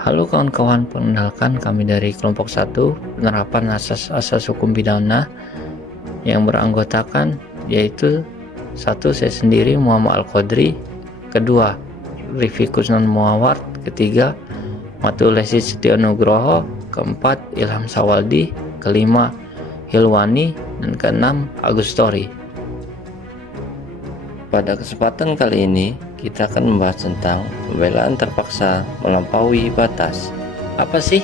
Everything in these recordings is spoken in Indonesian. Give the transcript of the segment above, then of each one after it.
Halo kawan-kawan, perkenalkan kami dari kelompok 1 penerapan asas-asas hukum pidana yang beranggotakan yaitu 1. Saya sendiri Muhammad Al-Qadri, kedua Rifi Kusnan Muawar, ketiga Matul Lesi Setionugroho, keempat Ilham Sawaldi, kelima Hilwani, dan keenam Agustori. Pada kesempatan kali ini kita akan membahas tentang pembelaan terpaksa melampaui batas. Apa sih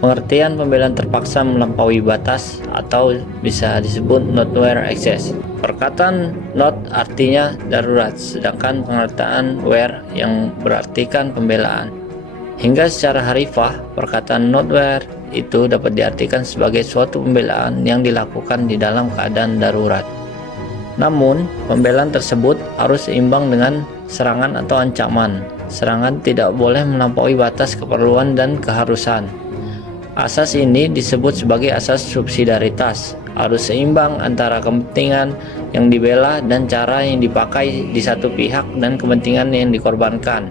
pengertian pembelaan terpaksa melampaui batas atau bisa disebut not where excess? Perkataan not artinya darurat, sedangkan pengertian where yang berartikan pembelaan. Hingga secara harfiah, perkataan not where itu dapat diartikan sebagai suatu pembelaan yang dilakukan di dalam keadaan darurat. Namun, pembelaan tersebut harus seimbang dengan serangan atau ancaman. Serangan tidak boleh melampaui batas keperluan dan keharusan. Asas ini disebut sebagai asas subsidiaritas. Harus seimbang antara kepentingan yang dibela dan cara yang dipakai di satu pihak dan kepentingan yang dikorbankan.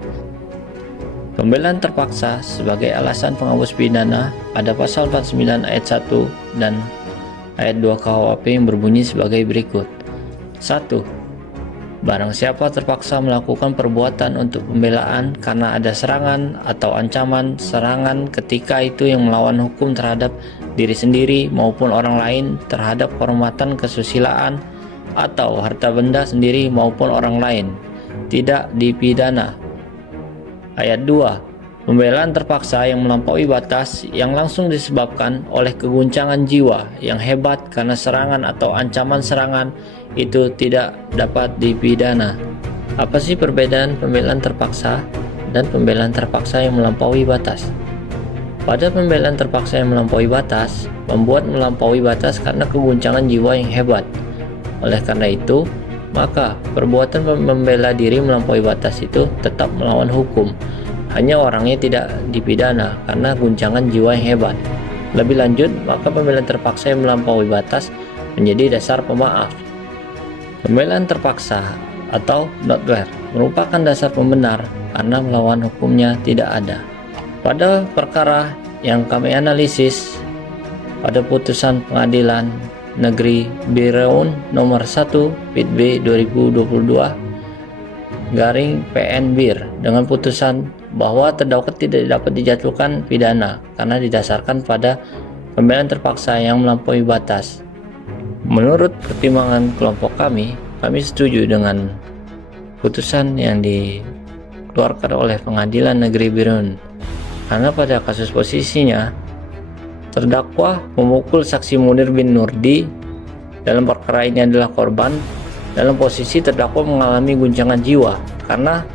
Pembelaan terpaksa sebagai alasan penghapus pidana ada pasal 49 ayat 1 dan ayat 2 KUHP yang berbunyi sebagai berikut. 1. Barang siapa terpaksa melakukan perbuatan untuk pembelaan karena ada serangan atau ancaman serangan ketika itu yang melawan hukum terhadap diri sendiri maupun orang lain, terhadap kehormatan kesusilaan atau harta benda sendiri maupun orang lain, tidak dipidana. Ayat 2. Pembelaan terpaksa yang melampaui batas yang langsung disebabkan oleh keguncangan jiwa yang hebat karena serangan atau ancaman serangan itu tidak dapat dipidana. Apa sih perbedaan pembelaan terpaksa dan pembelaan terpaksa yang melampaui batas? Pada pembelaan terpaksa yang melampaui batas, membuat melampaui batas karena keguncangan jiwa yang hebat. Oleh karena itu, maka perbuatan membela diri melampaui batas itu tetap melawan hukum. Hanya orangnya tidak dipidana karena guncangan jiwa yang hebat. Lebih lanjut, maka pembelaan terpaksa yang melampaui batas menjadi dasar pemaaf. Pembelaan terpaksa atau not where merupakan dasar pembenar karena melawan hukumnya tidak ada. Pada perkara yang kami analisis pada putusan Pengadilan Negeri Biraun nomor 1 Pit B 2022/PN Bir dengan putusan bahwa terdakwa tidak dapat dijatuhkan pidana karena didasarkan pada pembelaan terpaksa yang melampaui batas. Menurut pertimbangan kelompok kami setuju dengan putusan yang dikeluarkan oleh Pengadilan Negeri Biraun karena pada kasus posisinya terdakwa memukul saksi Munir bin Nurdi. Dalam perkara ini adalah korban. Dalam posisi terdakwa mengalami guncangan jiwa karena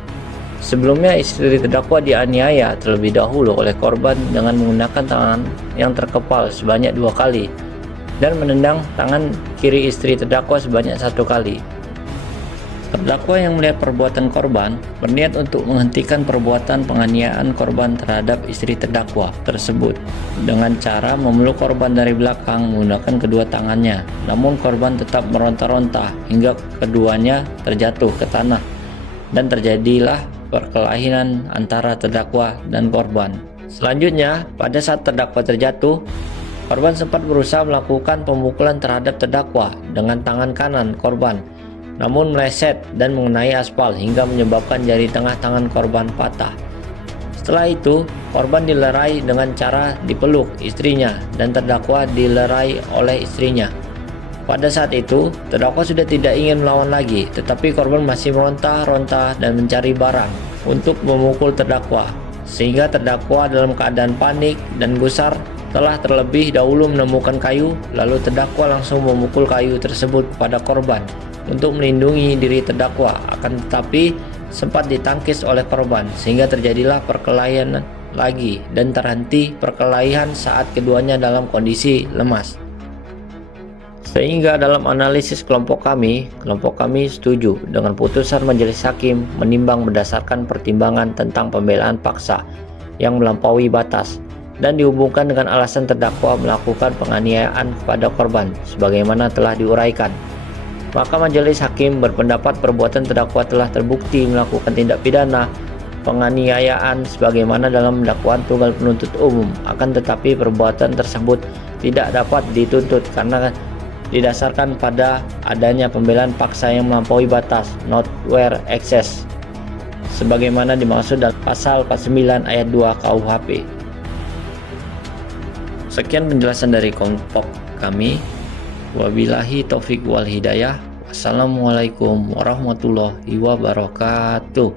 sebelumnya istri terdakwa dianiaya terlebih dahulu oleh korban dengan menggunakan tangan yang terkepal sebanyak 2 kali dan menendang tangan kiri istri terdakwa sebanyak 1 kali. Terdakwa yang melihat perbuatan korban berniat untuk menghentikan perbuatan penganiayaan korban terhadap istri terdakwa tersebut dengan cara memeluk korban dari belakang menggunakan kedua tangannya. Namun korban tetap meronta-ronta hingga keduanya terjatuh ke tanah dan terjadilah perkelahian antara terdakwa dan korban. Selanjutnya, pada saat terdakwa terjatuh, korban sempat berusaha melakukan pemukulan terhadap terdakwa dengan tangan kanan korban, namun meleset dan mengenai aspal hingga menyebabkan jari tengah tangan korban patah. Setelah itu, korban dilerai dengan cara dipeluk istrinya dan terdakwa dilerai oleh istrinya. Pada saat itu, terdakwa sudah tidak ingin melawan lagi, tetapi korban masih meronta-ronta dan mencari barang untuk memukul terdakwa, sehingga terdakwa dalam keadaan panik dan gusar telah terlebih dahulu menemukan kayu, lalu terdakwa langsung memukul kayu tersebut kepada korban untuk melindungi diri terdakwa, akan tetapi sempat ditangkis oleh korban sehingga terjadilah perkelahian lagi dan terhenti perkelahian saat keduanya dalam kondisi lemas. Sehingga dalam analisis kelompok kami setuju dengan putusan majelis hakim menimbang berdasarkan pertimbangan tentang pembelaan paksa yang melampaui batas dan dihubungkan dengan alasan terdakwa melakukan penganiayaan kepada korban sebagaimana telah diuraikan. Maka majelis hakim berpendapat perbuatan terdakwa telah terbukti melakukan tindak pidana penganiayaan sebagaimana dalam dakwaan tunggal penuntut umum. Akan tetapi perbuatan tersebut tidak dapat dituntut karena didasarkan pada adanya pembelaan paksa yang melampaui batas, not where excess, sebagaimana dimaksud dalam pasal 49 ayat 2 KUHP. Sekian penjelasan dari kelompok kami. Wabillahi taufik wal hidayah. Wassalamualaikum warahmatullahi wabarakatuh.